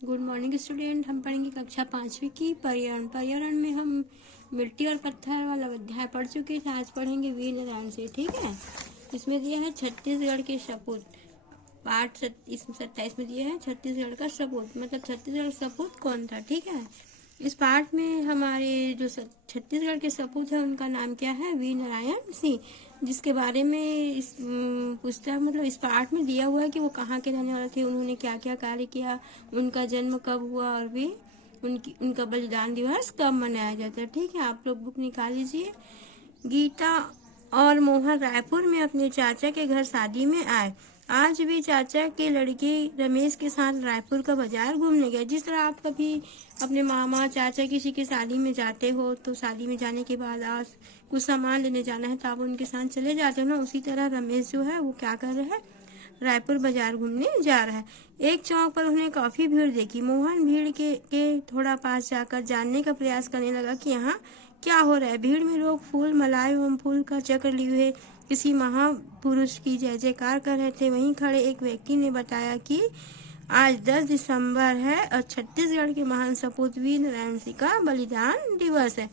Good morning student. हम पढ़ेंगे कक्षा 5वीं की पर्यावरण। पर्यावरण में हम मिट्टी और पत्थर वाला अध्याय पढ़ चुके थे। आज पढ़ेंगे वीर नारायण से। ठीक है, इसमें दिया है छत्तीसगढ़ के सपूत। पाठ 27 में दिया है छत्तीसगढ़ का सपूत, मतलब छत्तीसगढ़ सपूत कौन था। ठीक है, इस पाठ में हमारे जो छत्तीसगढ़ के सपूत है उनका नाम क्या है, वीर नारायण सिंह, जिसके बारे में इस पुस्तक मतलब इस पाठ में दिया हुआ है कि वो कहाँ के रहने वाले थे, उन्होंने क्या क्या कार्य किया, उनका जन्म कब हुआ और वे उनका बलिदान दिवस कब मनाया जाता है। ठीक है, आप लोग बुक निकाल लीजिए। गीता और मोहन रायपुर में अपने चाचा के घर शादी में आए। आज भी चाचा के लड़के रमेश के साथ रायपुर का बाजार घूमने गए। जिस तरह आप कभी अपने मामा चाचा किसी की शादी में जाते हो तो शादी में जाने के बाद आज कुछ सामान लेने जाना है तो आप उनके साथ चले जाते हो ना, उसी तरह रमेश जो है वो क्या कर रहा है, रायपुर बाजार घूमने जा रहा है। एक चौक पर उन्हें काफी भीड़ देखी। मोहन भीड़ के थोड़ा पास जाकर जानने का प्रयास करने लगा कि यहाँ क्या हो रहा है। भीड़ में लोग फूल मलाई एवं फूल का चक्र लिए हुए किसी महापुरुष की जय जयकार कर रहे थे। वहीं खड़े एक व्यक्ति ने बताया कि आज 10 दिसंबर है और छत्तीसगढ़ के महान सपूत वीर नारायण सिंह का बलिदान दिवस है।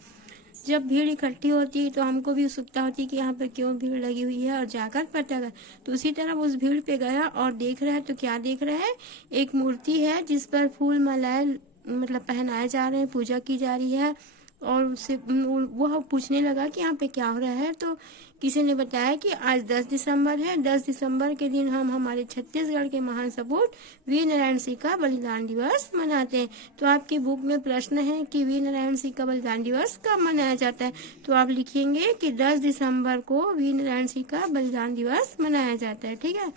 जब भीड़ इकट्ठी होती है तो हमको भी उत्सुकता होती है कि यहाँ पर क्यों भीड़ लगी हुई है और जाकर पता कर। तो उसी तरह उस भीड़ पे गया और देख रहा है तो क्या देख रहा है, एक मूर्ति है जिस पर फूल मालाएं मतलब पहनाए जा रहे हैं, पूजा की जा रही है। और उससे वह पूछने लगा कि यहाँ पे क्या हो रहा है। तो किसी ने बताया कि आज 10 दिसंबर है, 10 दिसंबर के दिन हम हमारे छत्तीसगढ़ के महान सपूत वीर नारायण सिंह का बलिदान दिवस मनाते हैं। तो आपकी बुक में प्रश्न है कि वीर नारायण सिंह का बलिदान दिवस कब मनाया जाता है। तो आप लिखेंगे कि 10 दिसंबर को वीर नारायण सिंह का बलिदान दिवस मनाया जाता है। ठीक है,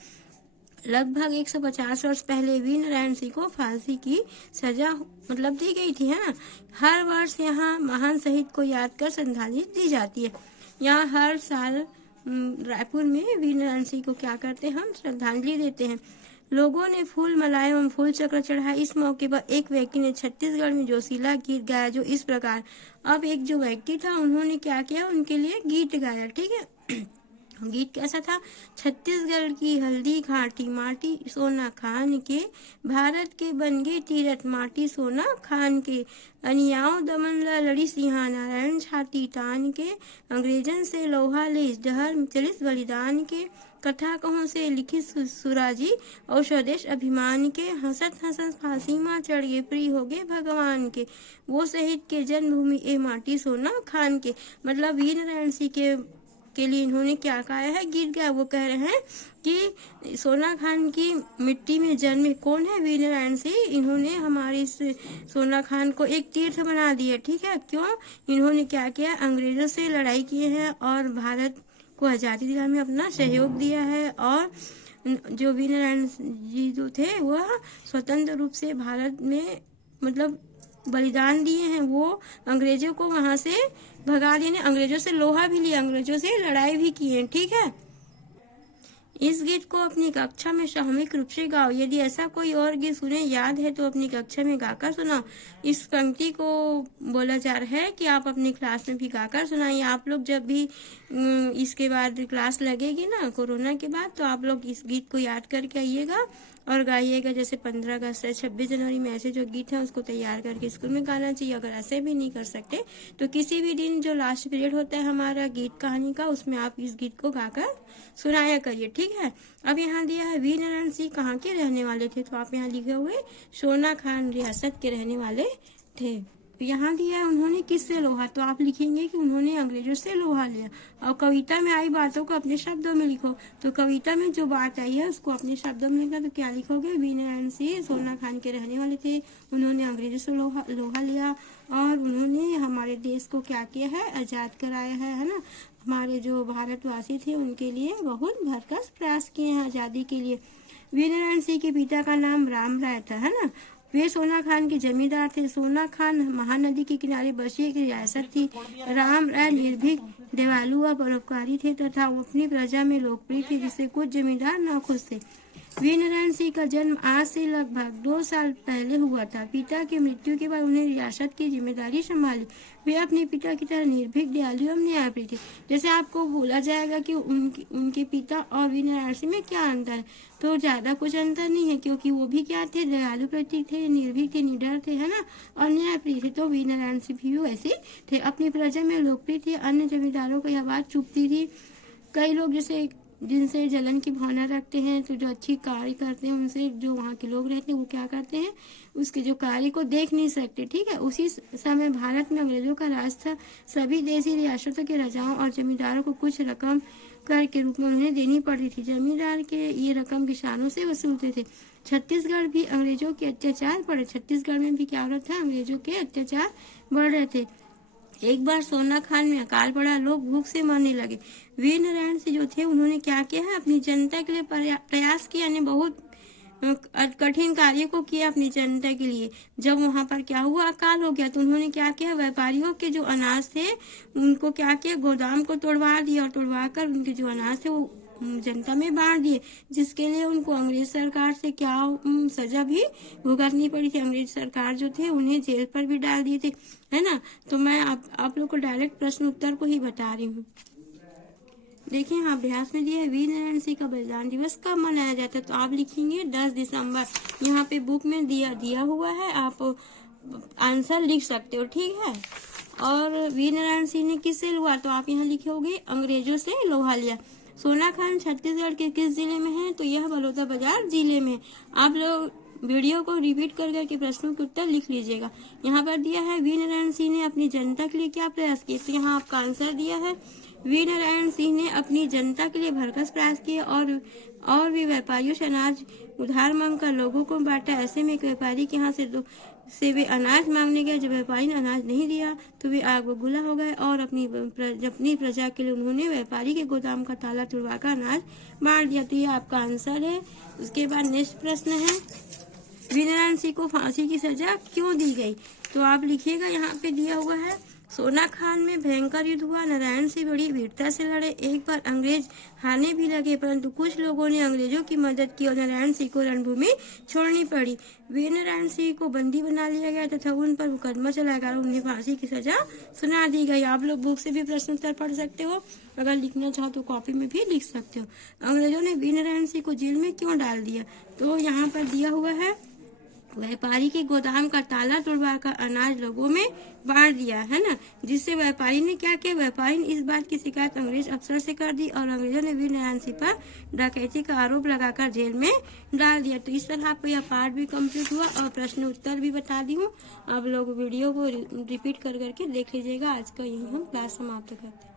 लगभग 150 वर्ष पहले वीर नारायण सिंह को फांसी की सजा मतलब दी गई थी, है ना। हर वर्ष यहाँ महान शहीद को याद कर श्रद्धांजलि दी जाती है। यहाँ हर साल रायपुर में वीर नारायण सिंह को क्या करते हैं, हम श्रद्धांजलि देते हैं। लोगों ने फूल मालाएं एवं फूल चक्र चढ़ाया। इस मौके पर एक व्यक्ति ने छत्तीसगढ़ में जोशीला गीत गाया जो इस प्रकार। अब एक जो व्यक्ति था उन्होंने क्या किया, उनके लिए गीत गाया। ठीक है, गीत कैसा था, छत्तीसगढ़ की हल्दी घाटी माटी सोना खान के, भारत के बन गए तीरथ माटी सोना खान के, अनियाओ दमन ला लड़ी सिंहा नारायण छाती तान के, अंग्रेजन से लोहा ले जहर चलिस बलिदान के, कथा कहूँ से लिखी सुराजी और स्वदेश अभिमान के, हंसत हंसत फांसी माँ चढ़ गए प्रिय हो गए भगवान के, वो शहीद के जन्मभूमि ए माटी सोना खान के। मतलब वीर नारायण सिंह के लिए इन्होंने क्या कहा है, गीत गाया। वो कह रहे हैं कि सोना खान की मिट्टी में जन्मे कौन है, वीर नारायण सिंह। इन्होंने हमारे इस सोना खान को एक तीर्थ बना दिया। ठीक है, क्यों, इन्होंने क्या किया, अंग्रेजों से लड़ाई किए हैं और भारत को आज़ादी दिलाने में अपना सहयोग दिया है। और जो वीर नारायण जी जो थे वह स्वतंत्र रूप से भारत में मतलब बलिदान दिए हैं। वो अंग्रेजों को वहां से भगा देने, अंग्रेजों से लोहा भी लिया, अंग्रेजों से लड़ाई भी की है। ठीक है, इस गीत को अपनी कक्षा में सामूहिक रूप से गाओ। यदि ऐसा कोई और गीत सुने याद है तो अपनी कक्षा में गाकर सुनाओ। इस पंक्ति को बोला जा रहा है कि आप अपनी क्लास में भी गाकर सुनाइए। आप लोग जब भी इसके बाद क्लास लगेगी ना कोरोना के बाद, तो आप लोग इस गीत को याद करके आइएगा और गाइएगा। जैसे 15 अगस्त या 26 जनवरी में ऐसे जो गीत है उसको तैयार करके स्कूल में गाना चाहिए। अगर ऐसे भी नहीं कर सकते तो किसी भी दिन जो लास्ट पीरियड होता है हमारा गीत कहानी का, उसमें आप इस गीत को गाकर सुनाया करिए। ठीक है, अब यहाँ दिया है वीर नारायण सिंह कहाँ के रहने वाले थे, तो आप यहाँ लिखे हुए सोना खान रियासत के रहने वाले थे। यहाँ दिया है उन्होंने किससे लोहा, तो आप लिखेंगे कि उन्होंने अंग्रेजों से लोहा लिया। और कविता में आई बातों को अपने शब्दों में लिखो। तो कविता में जो बात आई है उसको अपने शब्दों में लिखना, तो क्या लिखोगे, वीर नारायण सिंह सोना खान के रहने वाले थे, उन्होंने अंग्रेजों से लोहा लिया और उन्होंने हमारे देश को क्या किया है, आजाद कराया है ना। हमारे जो भारतवासी थे उनके लिए बहुत भरकस प्रयास किए हैं आजादी के लिए। वीर नारायण सिंह के पिता का नाम राम राय था, है ना। वे सोना खान के जमींदार थे। सोना खान महानदी के किनारे बसी एक रियासत थी। राम राय निर्भीक दयालु व परोपकारी थे तथा वो अपनी प्रजा में लोकप्रिय थे, जिससे कुछ जमींदार नाखुश थे। वीर नारायण सिंह का जन्म आज से लगभग 2 साल पहले हुआ था। पिता की मृत्यु के बाद उन्हें रियासत की जिम्मेदारी संभाली। वे अपने पिता की तरह निर्भीक, दयालु एवं न्यायप्रिय थे। जैसे आपको बोला जाएगा कि उनके पिता और वीर नारायण सिंह में क्या अंतर है, तो ज्यादा कुछ अंतर नहीं है, क्योंकि वो भी क्या थे, दयालु प्रति थे, निर्भीक थे, निडर थे, है ना, और न्यायप्रिय थे। तो वीर नारायण सिंह भी वैसे थे। अपनी प्रजा में लोकप्रिय थे। अन्य जमींदारों को यह बात चुभती थी। कई लोग जैसे जिनसे जलन की भावना रखते हैं, तो जो अच्छी कार्य करते हैं उनसे जो वहाँ के लोग रहते हैं वो क्या करते हैं, उसके जो कार्य को देख नहीं सकते। ठीक है। उसी समय भारत में अंग्रेजों का राज था। सभी देशी रियासतों के राजाओं और जमींदारों को कुछ रकम कर के रूप में उन्हें देनी पड़ती थी। जमींदार के ये रकम किसानों से वसूलते थे। छत्तीसगढ़ भी अंग्रेजों के अत्याचार बढ़े। छत्तीसगढ़ में भी क्या हो रहा था, अंग्रेजों के अत्याचार बढ़ रहे थे। एक बार सोना खान में अकाल पड़ा, लोग भूख से मरने लगे। वीर नारायण सिंह जो थे उन्होंने क्या किया है, अपनी जनता के लिए प्रयास किया, यानी बहुत कठिन कार्य को किया अपनी जनता के लिए। जब वहां पर क्या हुआ, अकाल हो गया, तो उन्होंने क्या किया, व्यापारियों के जो अनाज थे उनको क्या किया, गोदाम को तोड़वा दिया और तोड़वा कर उनके जो अनाज थे वो जनता में बांट दिए, जिसके लिए उनको अंग्रेज सरकार से क्या सजा भी भुगतनी पड़ी थी। अंग्रेज सरकार जो थे उन्हें जेल पर भी डाल दिए थे, है ना। तो मैं आप लोग को डायरेक्ट प्रश्न उत्तर को ही बता रही हूँ। देखिए यहाँ अभ्यास में दिया है, वीर नारायण सिंह का बलिदान दिवस कब मनाया जाता है, तो आप लिखेंगे 10 दिसंबर। यहाँ पे बुक में दिया हुआ है, आप आंसर लिख सकते हो। ठीक है। और वीर नारायण सिंह ने किससे लुआ, तो आप यहाँ लिखोगे अंग्रेजों से लोहा लिया। सोना खान छत्तीसगढ़ के किस जिले में है, तो यह बलौदाबाजार जिले में है। आप लोग वीडियो को रिपीट कर करके प्रश्नों के उत्तर लिख लीजिएगा। यहाँ पर दिया है वीर नारायण सिंह ने अपनी जनता के लिए क्या प्रयास किए, तो यहाँ आपका आंसर दिया है वीर नारायण सिंह ने अपनी जनता के लिए भरकस प्रयास किए और भी व्यापारियों से अनाज उधार मांगकर लोगों को बांटा। ऐसे में एक व्यापारी के यहाँ से वे अनाज मांगने गए। जब व्यापारी ने अनाज नहीं दिया तो वे आग बबूला हो गए और अपनी प्रजा के लिए उन्होंने व्यापारी के गोदाम का ताला तुड़वाकर अनाज बांट दिया। तो ये आपका आंसर है। उसके बाद नेक्स्ट प्रश्न है, वीर नारायण सिंह को फांसी की सजा क्यों दी गई, तो आप लिखिएगा, यहाँ पे दिया हुआ है सोना खान में भयंकर युद्ध हुआ। नारायण सिंह बड़ी वीरता से लड़े। एक बार अंग्रेज हारने भी लगे, परंतु कुछ लोगों ने अंग्रेजों की मदद की और नारायण सिंह को रणभूमि छोड़नी पड़ी। वीर नारायण सिंह को बंदी बना लिया गया तथा उन पर मुकदमा चलाया गया, उन्हें फांसी की सजा सुना दी गई। आप लोग बुक से भी प्रश्न उत्तर पढ़ सकते हो, अगर लिखना चाहो तो कॉपी में भी लिख सकते हो। अंग्रेजों ने वीर नारायण सिंह को जेल में क्यों डाल दिया, तो यहाँ पर दिया हुआ है व्यापारी के गोदाम का ताला तोड़वाकर अनाज लोगों में बांट दिया, है ना। जिससे व्यापारी ने क्या किया, व्यापारी ने इस बात की शिकायत अंग्रेज अफसर से कर दी और अंग्रेजों ने वीर नारायण सिंह पर डकैती का आरोप लगाकर जेल में डाल दिया। तो इस तरह आपको यह पार्ट भी कंप्लीट हुआ और प्रश्न उत्तर भी बता दी हूँ। आप लोग वीडियो को रिपीट कर करके देख लीजिएगा। आज का यही हम क्लास समाप्त करते हैं।